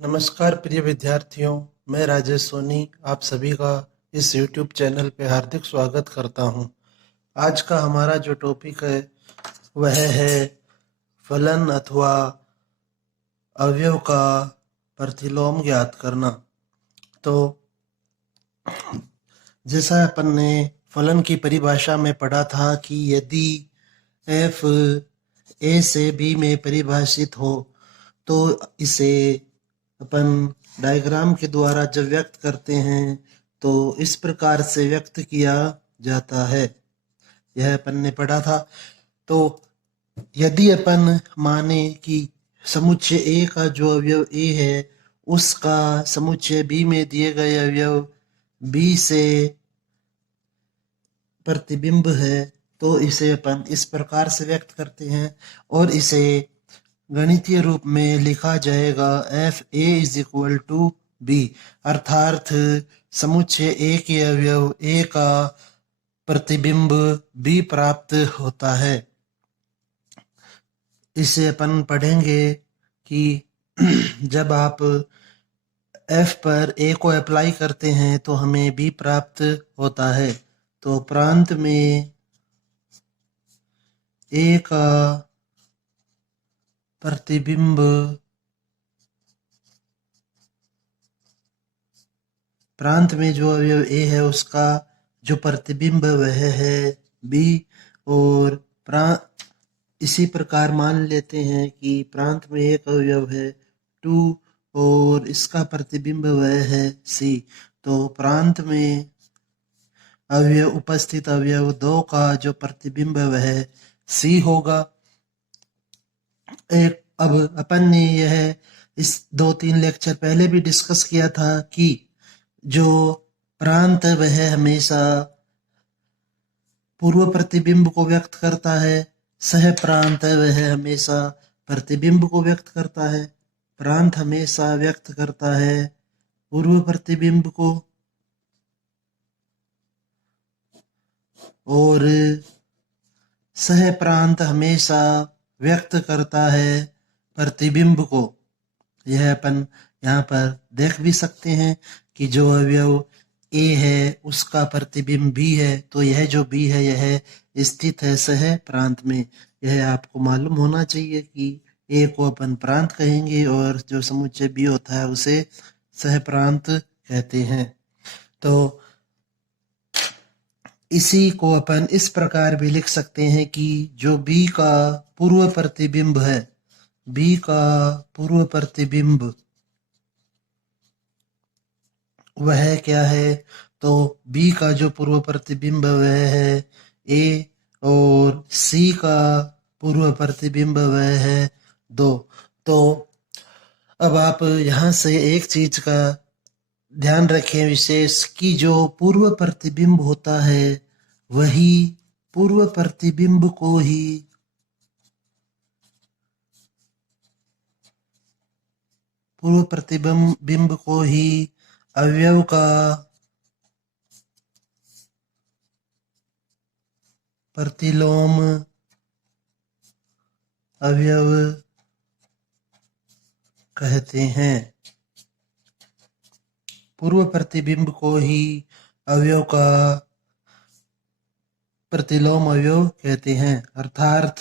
नमस्कार प्रिय विद्यार्थियों, मैं राजेश सोनी आप सभी का इस YouTube चैनल पे हार्दिक स्वागत करता हूँ। आज का हमारा जो टॉपिक है वह है फलन अथवा अवयव का प्रतिलोम ज्ञात करना। तो जैसा अपन ने फलन की परिभाषा में पढ़ा था कि यदि f a से b में परिभाषित हो तो इसे अपन डायग्राम के द्वारा जब व्यक्त करते हैं तो इस प्रकार से व्यक्त किया जाता है। यह अपन ने पढ़ा था। तो यदि अपन माने कि समुच्चय ए का जो अवयव ए है उसका समुच्चय बी में दिए गए अवयव बी से प्रतिबिंब है तो इसे अपन इस प्रकार से व्यक्त करते हैं और इसे गणितीय रूप में लिखा जाएगा F A is equal to B, अर्थात समुच्चय ए के अवयव ए का प्रतिबिंब बी प्राप्त होता है। इसे अपन पढ़ेंगे कि जब आप एफ पर ए को अप्लाई करते हैं तो हमें बी प्राप्त होता है। तो प्रांत में ए का प्रतिबिंब प्रांत में जो अवयव ए है उसका जो प्रतिबिंब वह है बी, और इसी प्रकार मान लेते हैं कि प्रांत में एक अवयव है 2 और इसका प्रतिबिंब वह है सी। तो प्रांत में अवयव उपस्थित अवयव 2 का जो प्रतिबिंब वह सी होगा। अब अपन ने यह इस 2-3 लेक्चर पहले भी डिस्कस किया था कि जो प्रांत वह हमेशा पूर्व प्रतिबिंब को व्यक्त करता है, सह प्रांत वह हमेशा प्रतिबिंब को व्यक्त करता है। प्रांत हमेशा व्यक्त करता है पूर्व प्रतिबिंब को और सह प्रांत हमेशा व्यक्त करता है प्रतिबिंब को। यह अपन यहाँ पर देख भी सकते हैं कि जो अवयव ए है उसका प्रतिबिंब बी है, तो यह जो बी है यह स्थित है सह प्रांत में। यह आपको मालूम होना चाहिए कि ए को अपन प्रांत कहेंगे और जो समुच्चय बी होता है उसे सह प्रांत कहते हैं। तो इसी को अपन इस प्रकार भी लिख सकते हैं कि जो बी का पूर्व प्रतिबिंब है, बी का पूर्व प्रतिबिंब वह क्या है, तो बी का जो पूर्व प्रतिबिंब वह है ए और सी का पूर्व प्रतिबिंब वह है 2। तो अब आप यहाँ से एक चीज का ध्यान रखें विशेष कि जो पूर्व प्रतिबिंब होता है वही पूर्व प्रतिबिंब को ही अवयव का प्रतिलोम अवयव कहते हैं। पूर्व प्रतिबिंब को ही अवयव का प्रतिलोम अवयव कहते हैं, अर्थात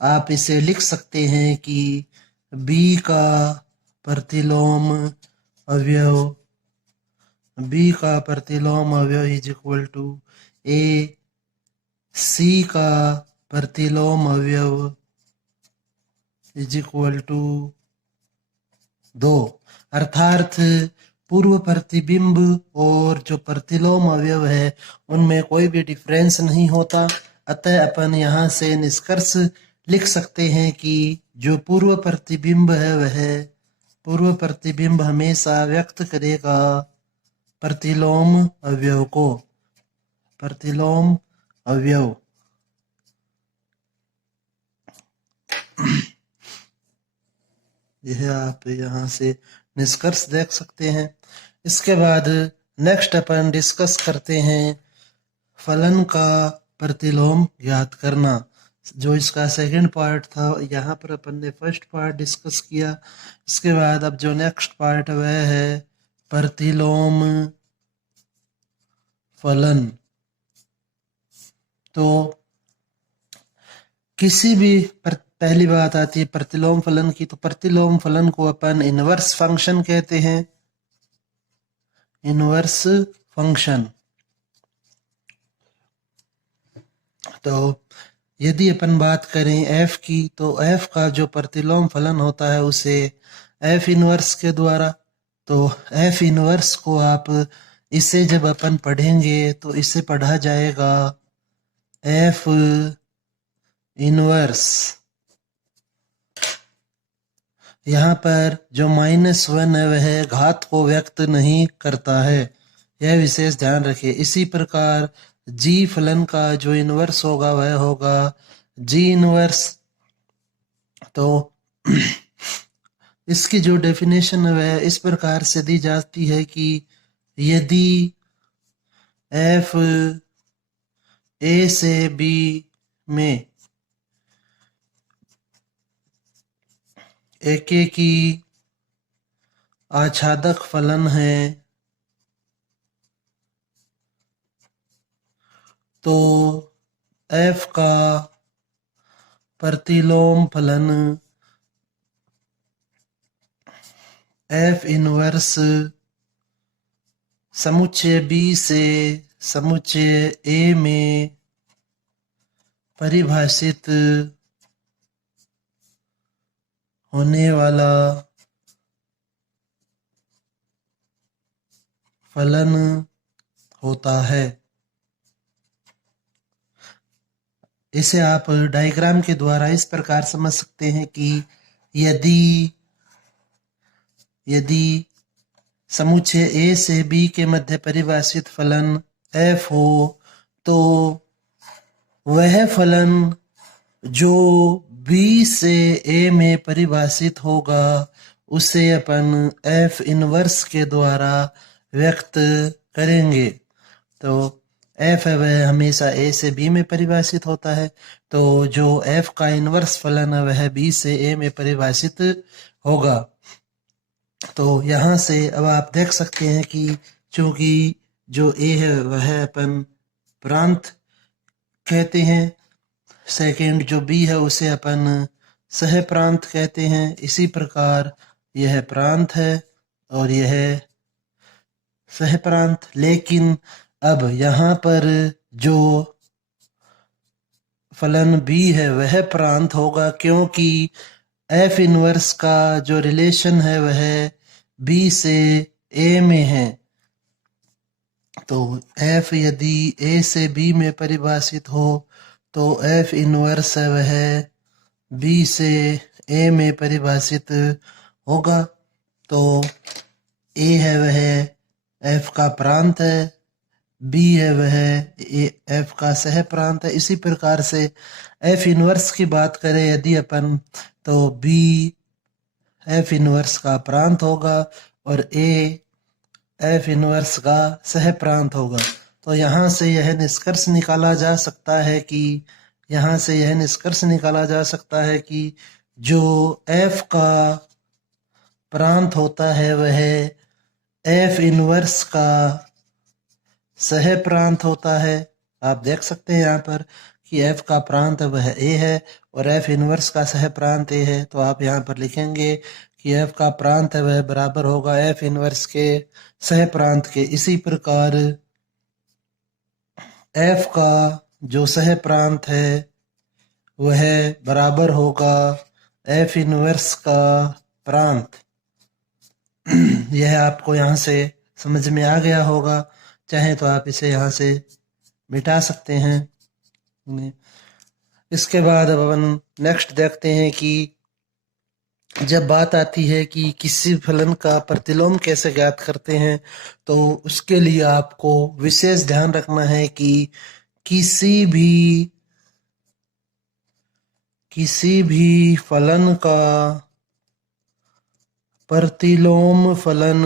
आप इसे लिख सकते हैं कि बी का प्रतिलोम अवयव इज इक्वल टू ए, सी का प्रतिलोम अवयव इज इक्वल टू 2, अर्थात पूर्व प्रतिबिंब और जो प्रतिलोम अवयव है उनमें कोई भी डिफरेंस नहीं होता। अतः अपन यहाँ से निष्कर्ष लिख सकते हैं कि जो पूर्व प्रतिबिंब है वह पूर्व प्रतिबिंब हमेशा व्यक्त करेगा प्रतिलोम अवयव को। प्रतिलोम अवयव यह आप यहाँ से निष्कर्ष देख सकते हैं। इसके बाद नेक्स्ट अपन डिस्कस करते हैं फलन का प्रतिलोम ज्ञात करना। जो इसका सेकंड पार्ट था, यहाँ पर अपन ने फर्स्ट पार्ट डिस्कस किया। इसके बाद अब जो नेक्स्ट पार्ट है वह है प्रतिलोम फलन। तो किसी भी पहली बात आती है प्रतिलोम फलन की, तो प्रतिलोम फलन को अपन इनवर्स फंक्शन कहते हैं। Inverse function. तो यदि अपन बात करें f की, तो f का जो प्रतिलोम फलन होता है उसे f इनवर्स के द्वारा, तो f इनवर्स को आप इसे जब अपन पढ़ेंगे तो इसे पढ़ा जाएगा f इनवर्स। यहाँ पर जो -1 है वह घात को व्यक्त नहीं करता है, यह विशेष ध्यान रखिए। इसी प्रकार g फलन का जो इनवर्स होगा वह होगा g इनवर्स। तो इसकी जो डेफिनेशन है वह इस प्रकार से दी जाती है कि यदि f a से b में एके की आच्छादक फलन है, तो f का प्रतिलोम फलन f इनवर्स समुच्चय b से समुच्चय a में परिभाषित होने वाला फलन होता है। इसे आप डायग्राम के द्वारा इस प्रकार समझ सकते हैं कि यदि समुच्चय A से B के मध्य परिभाषित फलन f हो, तो वह फलन जो B से A में परिभाषित होगा उसे अपन f इनवर्स के द्वारा व्यक्त करेंगे। तो f है वह हमेशा A से B में परिभाषित होता है, तो जो f का इनवर्स फलन है वह B से A में परिभाषित होगा। तो यहाँ से अब आप देख सकते हैं कि चूंकि जो A है वह अपन प्रांत कहते हैं, सेकंड जो B है उसे अपन सह प्रांत कहते हैं। इसी प्रकार यह प्रांत है और यह सह प्रांत। लेकिन अब यहाँ पर जो फलन B है वह प्रांत होगा, क्योंकि f इनवर्स का जो रिलेशन है वह B से A में है। तो f यदि A से B में परिभाषित हो तो f इनवर्स है वह B से A में परिभाषित होगा। तो A है वह f का प्रांत है, B है वह f का सह प्रांत है। इसी प्रकार से f इनवर्स की बात करें यदि अपन, तो B f इनवर्स का प्रांत होगा और A f इनवर्स का सह प्रांत होगा। तो यहाँ से यह निष्कर्ष निकाला जा सकता है कि जो f का प्रांत होता है वह f इनवर्स का सह प्रांत होता है। आप देख सकते हैं यहाँ पर कि f का प्रांत वह A है और f इनवर्स का सह प्रांत A है। तो आप यहाँ पर लिखेंगे कि f का प्रांत है वह बराबर होगा f इनवर्स के सह प्रांत के। इसी प्रकार f का जो सह प्रांत है वह बराबर होगा f इनवर्स का प्रांत। यह आपको यहाँ से समझ में आ गया होगा, चाहे तो आप इसे यहाँ से मिटा सकते हैं। इसके बाद अब अपन नेक्स्ट देखते हैं कि जब बात आती है कि किसी फलन का प्रतिलोम कैसे ज्ञात करते हैं, तो उसके लिए आपको विशेष ध्यान रखना है कि किसी भी फलन का प्रतिलोम फलन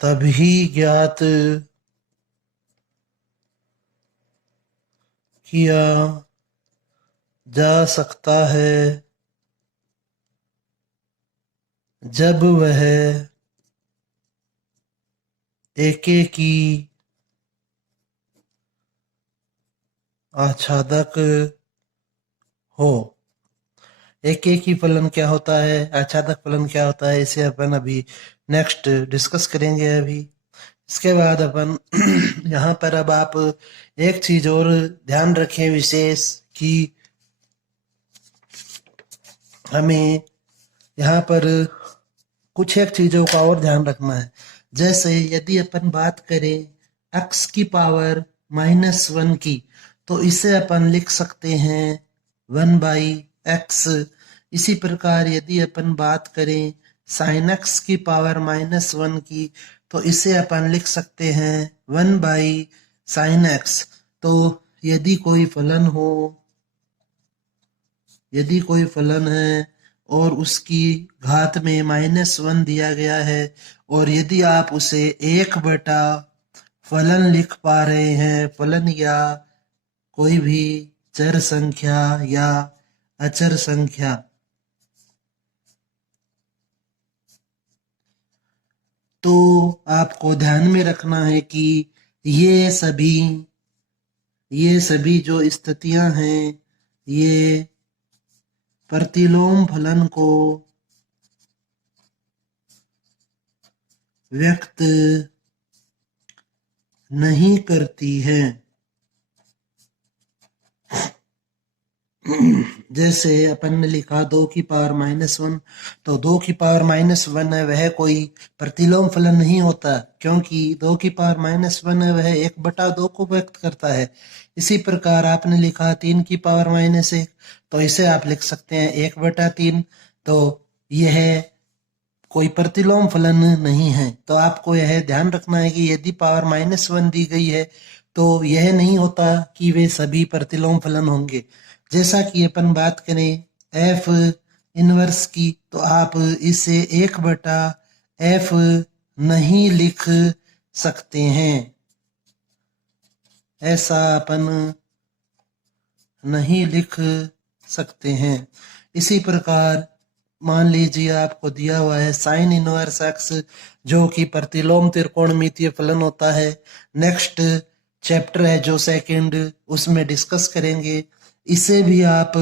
तभी ज्ञात किया जा सकता है जब वह एकेकी आच्छादक हो। एकेकी फलन क्या होता है, आच्छादक फलन क्या होता है, इसे अपन अभी नेक्स्ट डिस्कस करेंगे। अभी इसके बाद अपन यहाँ पर अब आप एक चीज और ध्यान रखें विशेष कि हमें यहाँ पर कुछ एक चीजों का और ध्यान रखना है। जैसे यदि अपन बात करें x की पावर -1 की, तो इसे अपन लिख सकते हैं 1/x। इसी प्रकार यदि अपन बात करें sin x की पावर -1 की, तो इसे अपन लिख सकते हैं 1/sin x। तो यदि कोई फलन है और उसकी घात में -1 दिया गया है, और यदि आप उसे 1/, फलन लिख पा रहे हैं, फलन या कोई भी चर संख्या या अचर संख्या, तो आपको ध्यान में रखना है कि ये सभी जो स्थितियां हैं, ये प्रतिलोम फलन को व्यक्त नहीं करती है। जैसे अपन ने लिखा 2 की पावर -1, तो 2 की पावर -1 है, वह कोई प्रतिलोम फलन नहीं होता, क्योंकि 2 की पावर -1 है, वह 1/2 को व्यक्त करता है। इसी प्रकार आपने लिखा 3 की पावर -1, तो इसे आप लिख सकते हैं 1/3। तो यह कोई प्रतिलोम फलन नहीं है। तो आपको यह ध्यान रखना है कि यदि पावर -1 दी गई है, तो यह नहीं होता कि वे सभी प्रतिलोम फलन होंगे। जैसा कि अपन बात करें f इनवर्स की, तो आप इसे 1/f नहीं लिख सकते हैं, ऐसा अपन नहीं लिख सकते हैं। इसी प्रकार मान लीजिए आपको दिया हुआ है साइन इनवर्स x, जो कि प्रतिलोम त्रिकोणमितीय फलन होता है। नेक्स्ट चैप्टर है जो सेकंड, उसमें डिस्कस करेंगे। इसे भी आप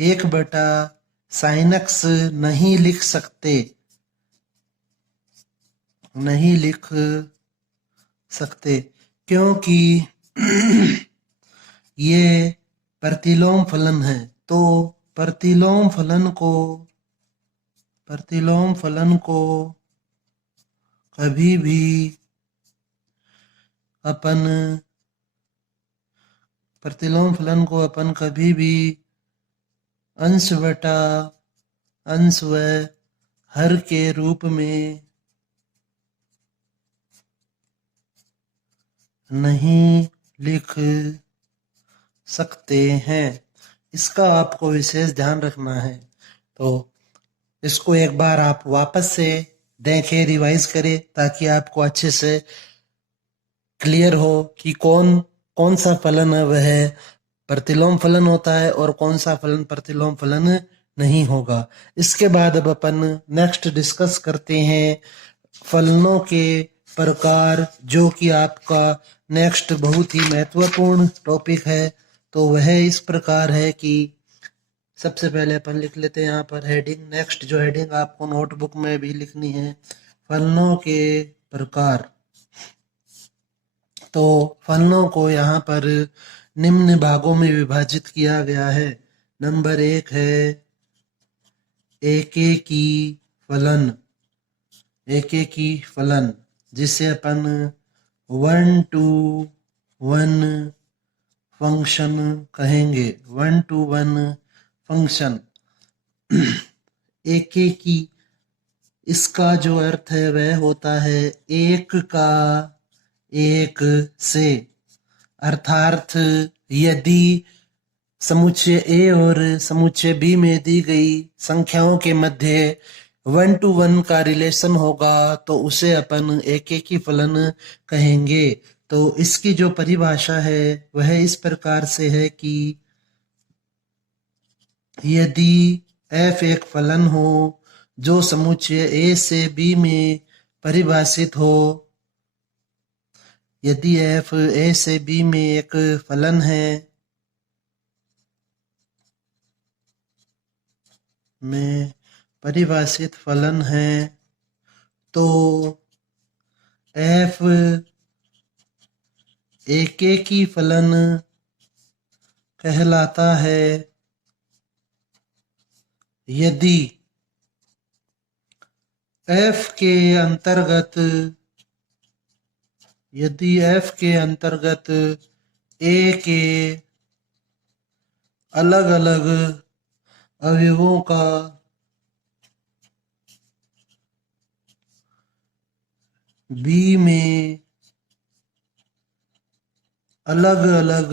1/sin x नहीं लिख सकते, क्योंकि ये प्रतिलोम फलन है। तो प्रतिलोम फलन को कभी भी अपन अंश बटा अंश व हर के रूप में नहीं लिख सकते हैं। इसका आपको विशेष ध्यान रखना है। तो इसको एक बार आप वापस से देखें, रिवाइज करें, ताकि आपको अच्छे से क्लियर हो कि कौन सा फलन है वह प्रतिलोम फलन होता है और कौन सा फलन प्रतिलोम फलन नहीं होगा। इसके बाद अब अपन नेक्स्ट डिस्कस करते हैं फलनों के प्रकार, जो कि आपका नेक्स्ट बहुत ही महत्वपूर्ण टॉपिक है। तो वह इस प्रकार है कि सबसे पहले अपन लिख लेते हैं यहाँ पर हेडिंग। नेक्स्ट जो हेडिंग आपको नोटबुक में भी लिखनी है, फलनों के प्रकार। तो फलनों को यहाँ पर निम्न भागों में विभाजित किया गया है। नंबर 1 है एकेकी फलन, जिसे अपन 1-to-1 फंक्शन कहेंगे। 1-to-1 फंक्शन एकेकी, इसका जो अर्थ है वह होता है एक का एक से, अर्थात यदि समुच्चय A और समुच्चय B में दी गई संख्याओं के मध्य 1-to-1 का रिलेशन होगा, तो उसे अपन एकेकी फलन कहेंगे। तो इसकी जो परिभाषा है वह इस प्रकार से है कि यदि f एक फलन हो जो समुच्चय a से b में परिभाषित हो, यदि f a से b में एक फलन है में परिभाषित फलन है, तो f एक ही फलन कहलाता है यदि f के अंतर्गत a के अलग अलग अवयवों का b में अलग अलग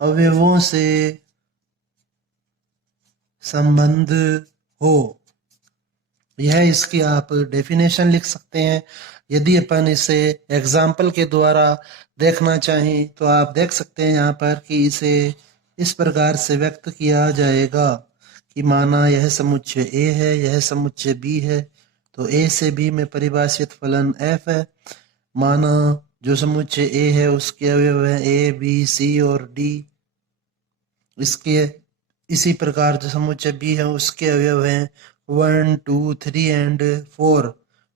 अवयवों से संबंध हो। यह इसकी आप डेफिनेशन लिख सकते हैं। यदि अपन इसे एग्जाम्पल के द्वारा देखना चाहें तो आप देख सकते हैं यहाँ पर कि इसे इस प्रकार से व्यक्त किया जाएगा कि माना यह समुच्चय A है, यह समुच्चय B है, तो A से B में परिभाषित फलन f है। माना जो समुच्चय A है उसके अवयव है A, B, C और D। इसके इसी प्रकार जो समुच्चय B है उसके अवयव हैं 1, 2, 3 एंड 4।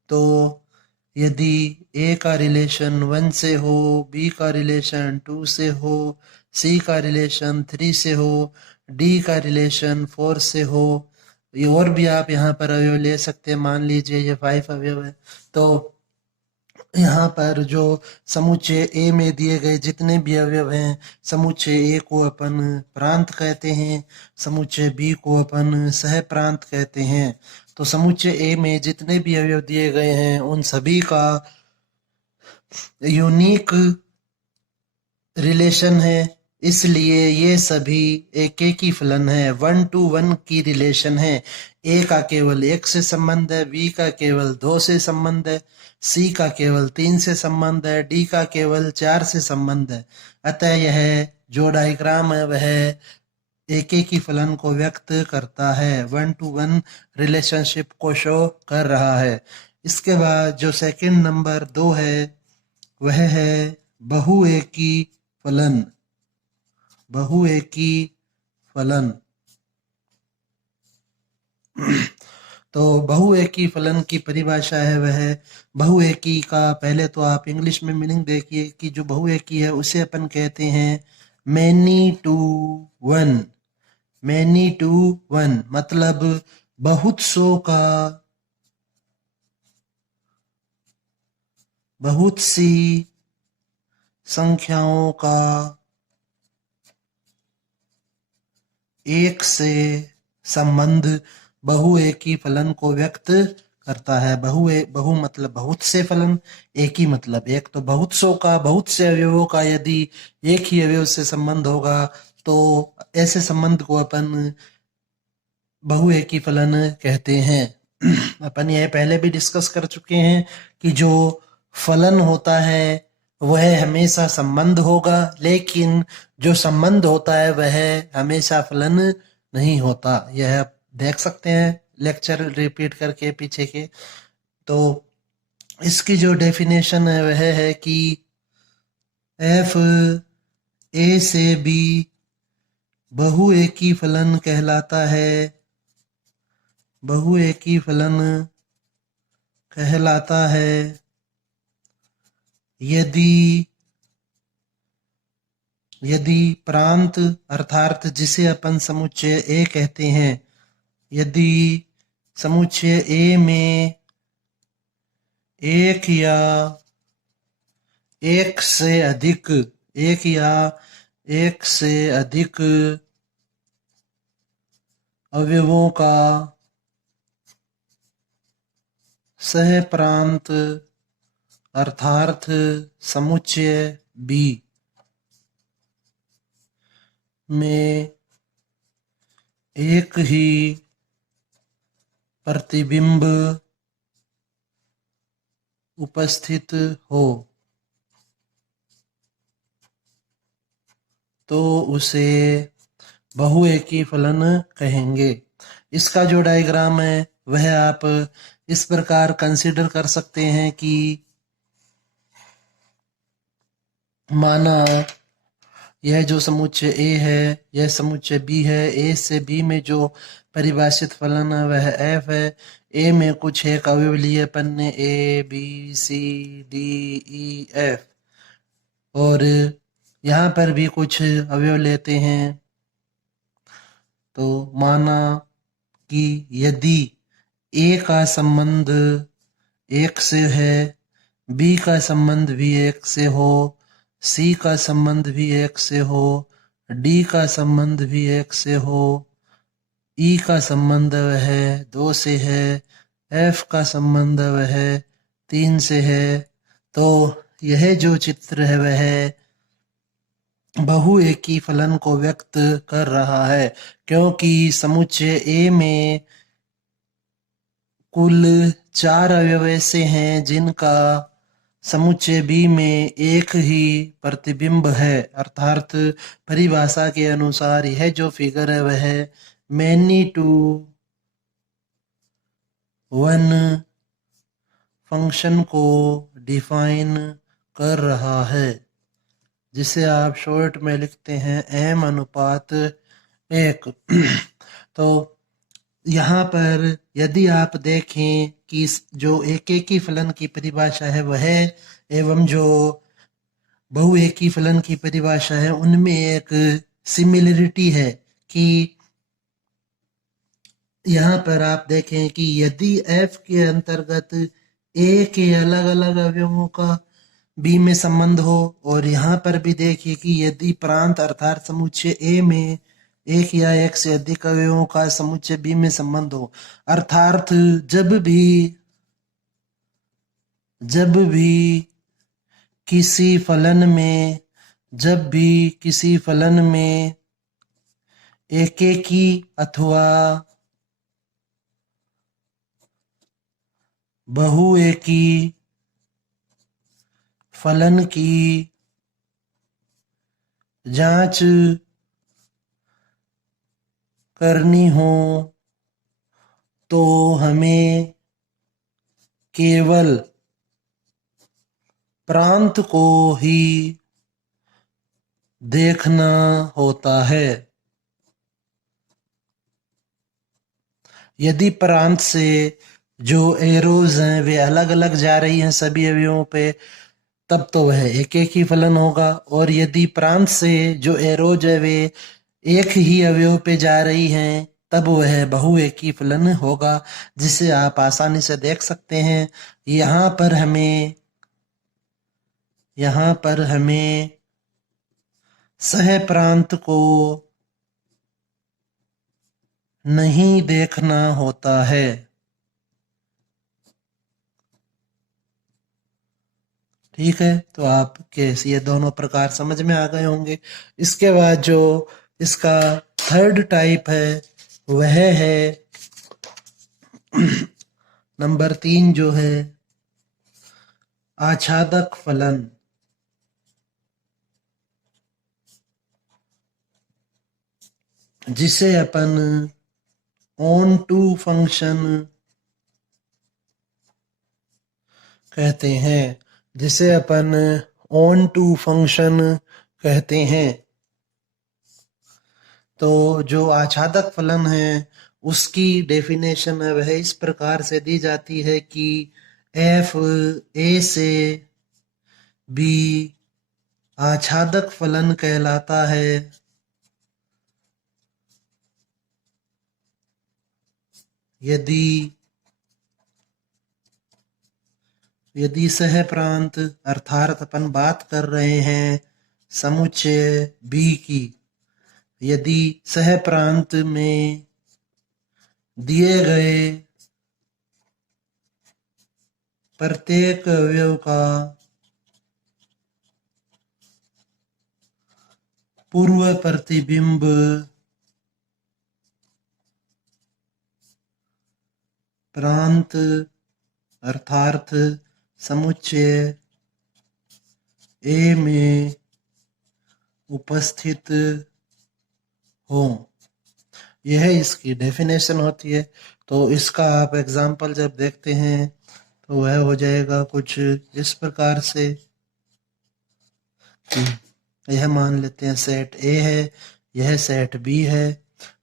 तो यदि A का रिलेशन 1 से हो, B का रिलेशन 2 से हो, C का रिलेशन 3 से हो, D का रिलेशन 4 से हो, ये और भी आप यहाँ पर अवयव ले सकते हैं। मान लीजिए ये 5 अवयव है, तो यहाँ पर जो समुच्चय A में दिए गए जितने भी अवयव हैं, समुच्चय A को अपन प्रांत कहते हैं, समुच्चय B को अपन सह प्रांत कहते हैं। तो समुच्चय A में जितने भी अवयव दिए गए हैं उन सभी का यूनिक रिलेशन है, इसलिए ये सभी एक ही फलन है, 1 to 1 की रिलेशन है। A का केवल 1 से संबंध है, B का केवल 2 से संबंध है, C का केवल 3 से संबंध है, D का केवल 4 से संबंध है। अतः यह जो डायग्राम है वह एक ही फलन को व्यक्त करता है, 1 to 1 रिलेशनशिप को शो कर रहा है। इसके बाद जो सेकंड नंबर 2 है वह है बहुएकी फलन। बहुएकी फलन तो बहुएकी फलन की परिभाषा है वह बहुएकी का पहले तो आप इंग्लिश में मीनिंग देखिए कि जो बहुएकी है उसे अपन कहते हैं many to one. Many to one मतलब बहुत सौ का, बहुत सी संख्याओं का एक से संबंध बहुएकी फलन को व्यक्त करता है। बहु मतलब बहुत से फलन, एक ही मतलब एक, तो बहुत सौ का, बहुत से अवयवों का यदि एक ही अवयव से संबंध होगा तो ऐसे संबंध को अपन बहुएकी फलन कहते हैं। अपन यह पहले भी डिस्कस कर चुके हैं कि जो फलन होता है वह हमेशा संबंध होगा, लेकिन जो संबंध होता है वह हमेशा फलन नहीं होता। यह आप देख सकते हैं लेक्चर रिपीट करके पीछे के। तो इसकी जो डेफिनेशन है वह है कि f a से b बहुएकी फलन कहलाता है, बहुएकी फलन कहलाता है यदि प्रांत अर्थात जिसे अपन समुच्चय A कहते हैं, यदि समुच्चय A में एक या एक से अधिक अवयवों का सह प्रांत अर्थात समुच्चय B में एक ही प्रतिबिंब उपस्थित हो तो उसे बहुएकी फलन कहेंगे। इसका जो डायग्राम है वह आप इस प्रकार कंसीडर कर सकते हैं कि माना यह जो समुच्चय ए है, यह समुच्चय बी है। ए से बी में जो परिभाषित फलन है वह एफ है। ए में कुछ एक अवयव लिए अपन ने, A B C D E F, और यहाँ पर भी कुछ अवयव लेते हैं। तो माना कि यदि ए का संबंध एक से है, बी का संबंध भी एक से हो, सी का संबंध भी एक से हो, डी का संबंध भी एक से हो, ई का संबंध वह दो से है, एफ का संबंध वह तीन से है, तो यह जो चित्र है वह बहुएकी फलन को व्यक्त कर रहा है। क्योंकि समुच्चय ए में कुल 4 अवयव ऐसे हैं जिनका समुच्चय बी में एक ही प्रतिबिंब है, अर्थात परिभाषा के अनुसार यह जो फिगर है वह मैनी टू वन फंक्शन को डिफाइन कर रहा है, जिसे आप शॉर्ट में लिखते हैं m अनुपात 1। तो यहाँ पर यदि आप देखें कि जो एकेकी फलन की परिभाषा है वह एवं जो बहुएकी फलन की परिभाषा है उनमें एक सिमिलरिटी है कि यहाँ पर आप देखें कि यदि f के अंतर्गत a के अलग अलग अवयवों का b में संबंध हो, और यहाँ पर भी देखिए कि यदि प्रांत अर्थात समुच्चय a में एक या एक से अधिक अवयवों का समुच्चय b में संबंध हो, अर्थात जब भी किसी फलन में एकेकी अथवा बहुएकी फलन की जांच करनी हो तो हमें केवल प्रांत को ही देखना होता है। यदि प्रांत से जो एरोज हैं वे अलग अलग जा रही हैं सभी अवयवों पे, तब तो वह एक एक ही फलन होगा, और यदि प्रांत से जो एरोज है वे एक ही अवयव पे जा रही हैं तब वह बहुएकी फलन होगा, जिसे आप आसानी से देख सकते हैं। यहाँ पर हमें सह प्रांत को नहीं देखना होता है। ठीक है, तो आपके ये दोनों प्रकार समझ में आ गए होंगे। इसके बाद जो इसका थर्ड टाइप है वह है नंबर 3 जो है आच्छादक फलन। जिसे अपन ऑन टू फंक्शन कहते हैं। तो जो आच्छादक फलन है उसकी डेफिनेशन है वह इस प्रकार से दी जाती है कि एफ ए से बी आच्छादक फलन कहलाता है यदि सह प्रांत अर्थात अपन बात कर रहे हैं समुच्चय बी की, यदि सह प्रांत में दिए गए प्रत्येक अवयव का पूर्व प्रतिबिंब प्रांत अर्थात समुच्चय ए में उपस्थित हो। यह इसकी डेफिनेशन होती है। तो इसका आप एग्जाम्पल जब देखते हैं तो वह हो जाएगा कुछ इस प्रकार से। यह मान लेते हैं सेट ए है, यह सेट बी है।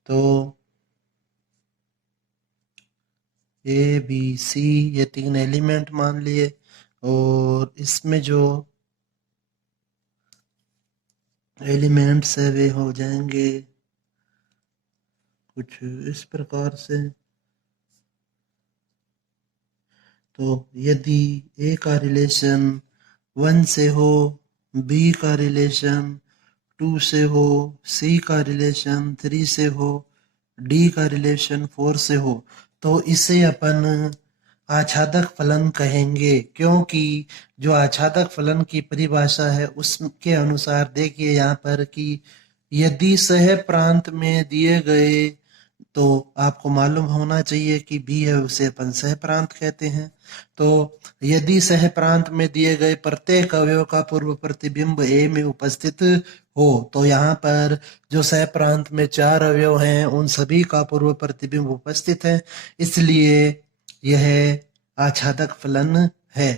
तो ए बी सी ये 3 एलिमेंट मान लिए, और इसमें जो एलिमेंट्स है वे हो जाएंगे कुछ इस प्रकार से। तो यदि ए का रिलेशन 1 से हो, बी का रिलेशन 2 से हो, सी का रिलेशन 3 से हो, डी का रिलेशन 4 से हो, तो इसे अपन आच्छादक फलन कहेंगे। क्योंकि जो आच्छादक फलन की परिभाषा है उसके अनुसार देखिए यहाँ पर कि यदि सह प्रांत में दिए गए, तो आपको मालूम होना चाहिए कि बी है उसे अपन सह प्रांत कहते हैं। तो यदि सह प्रांत में दिए गए प्रत्येक अवयव का पूर्व प्रतिबिंब ए में उपस्थित हो, तो यहाँ पर जो सह प्रांत में 4 अवयव हैं उन सभी का पूर्व प्रतिबिंब उपस्थित है, इसलिए यह आच्छादक फलन है।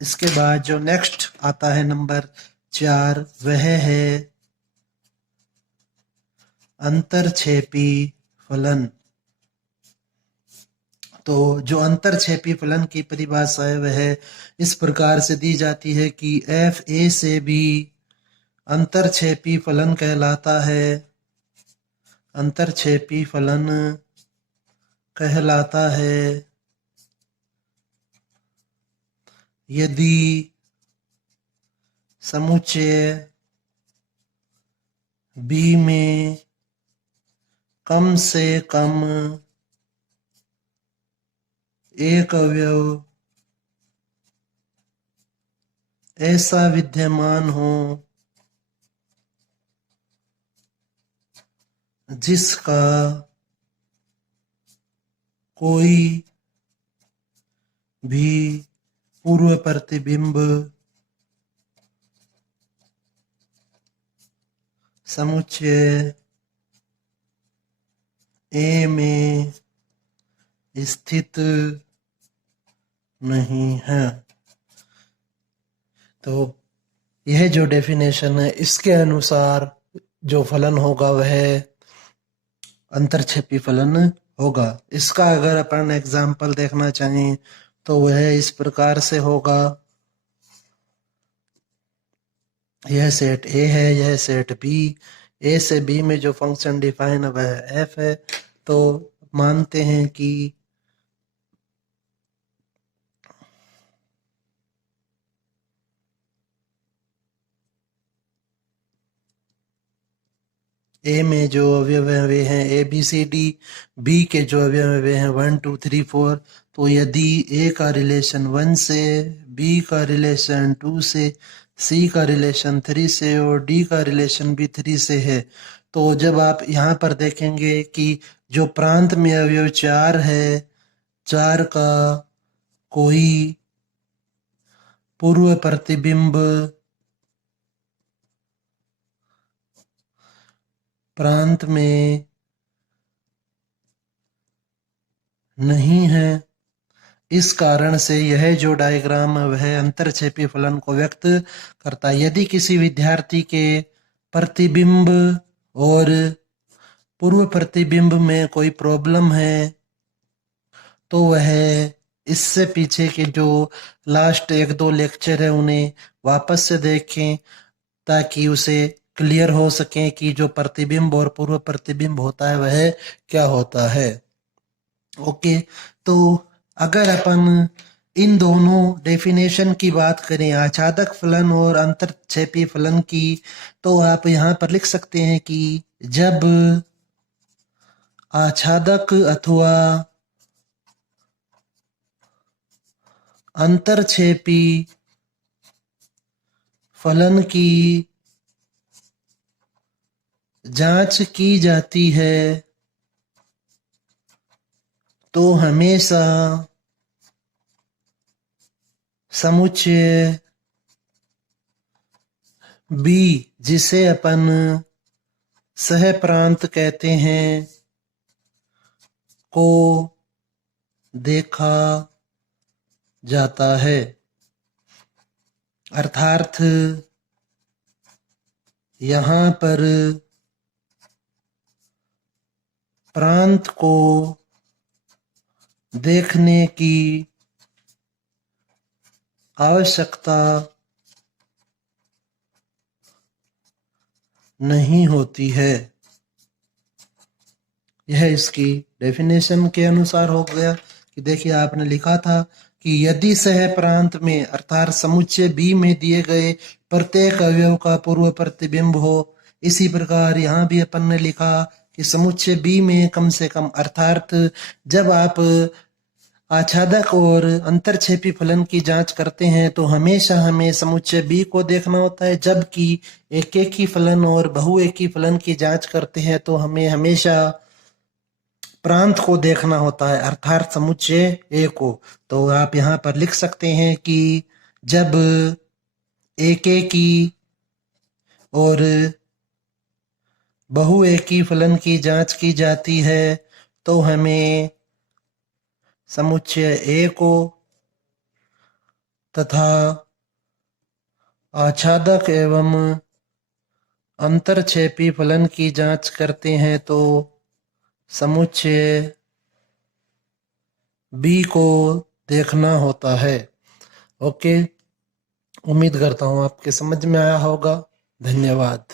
इसके बाद जो नेक्स्ट आता है नंबर 4, वह है अंतरछेपी फलन। तो जो अंतरछेपी फलन की परिभाषा है वह इस प्रकार से दी जाती है कि एफ ए से बी अंतरछेपी फलन कहलाता है। अंतरछेपी फलन कहलाता है यदि समुच्चय बी में कम से कम एक अवयव ऐसा विद्यमान हो जिसका कोई भी पूर्व प्रतिबिंब समुच्चय ए में स्थित नहीं है। तो यह जो डेफिनेशन है इसके अनुसार जो फलन होगा वह अंतरछेपी फलन होगा। इसका अगर अपन एग्जाम्पल देखना चाहें तो वह इस प्रकार से होगा। यह सेट ए है, यह सेट बी, ए से बी में जो फंक्शन डिफाइन है वह एफ है। तो मानते हैं कि ए में जो अवयव है वे हैं A B C D, B के जो अवयव है वे हैं 1 2 3 4। तो यदि ए का रिलेशन 1 से, बी का रिलेशन 2 से, सी का रिलेशन 3 से और डी का रिलेशन भी 3 से है, तो जब आप यहाँ पर देखेंगे कि जो प्रांत में अवयव 4 है, 4 का कोई पूर्व प्रतिबिंब प्रांत में नहीं है। इस कारण से यह जो डायग्राम है वह अंतरछेपी फलन को व्यक्त करता है। यदि किसी विद्यार्थी के प्रतिबिंब और पूर्व प्रतिबिंब में कोई प्रॉब्लम है तो वह इससे पीछे के जो लास्ट 1-2 लेक्चर है उन्हें वापस से देखें, ताकि उसे क्लियर हो सके कि जो प्रतिबिंब और पूर्व प्रतिबिंब होता है वह क्या होता है। ओके, तो अगर अपन इन दोनों डेफिनेशन की बात करें, आच्छादक फलन और अंतरछेपी फलन की, तो आप यहाँ पर लिख सकते हैं कि जब आच्छादक अथवा अंतरछेपी फलन की जांच की जाती है तो हमेशा समुच्चय बी जिसे अपन सह प्रांत कहते हैं को देखा जाता है। अर्थात यहाँ पर प्रांत को देखने की आवश्यकता नहीं होती है। यह इसकी डेफिनेशन के अनुसार हो गया कि देखिए आपने लिखा था कि यदि सह प्रांत में अर्थात समुच्चय बी में दिए गए प्रत्येक अवयव का पूर्व प्रतिबिंब हो, इसी प्रकार यहाँ भी अपन ने लिखा कि समुच्चय बी में कम से कम अर्थात जब आप आच्छादक और अंतरछेपी फलन की जांच करते हैं तो हमेशा हमें समुच्चय बी को देखना होता है, जबकि एक एक ही फलन और बहुएकी फलन की जांच करते हैं तो हमें हमेशा प्रांत को देखना होता है अर्थात समुच्चय ए को। तो आप यहाँ पर लिख सकते हैं कि जब एक की और बहुएकी फलन की जांच की जाती है तो हमें समुच्चय ए को तथा आच्छादक एवं अंतरछेपी फलन की जांच करते हैं तो समुच्चय बी को देखना होता है। ओके, उम्मीद करता हूँ आपके समझ में आया होगा। धन्यवाद।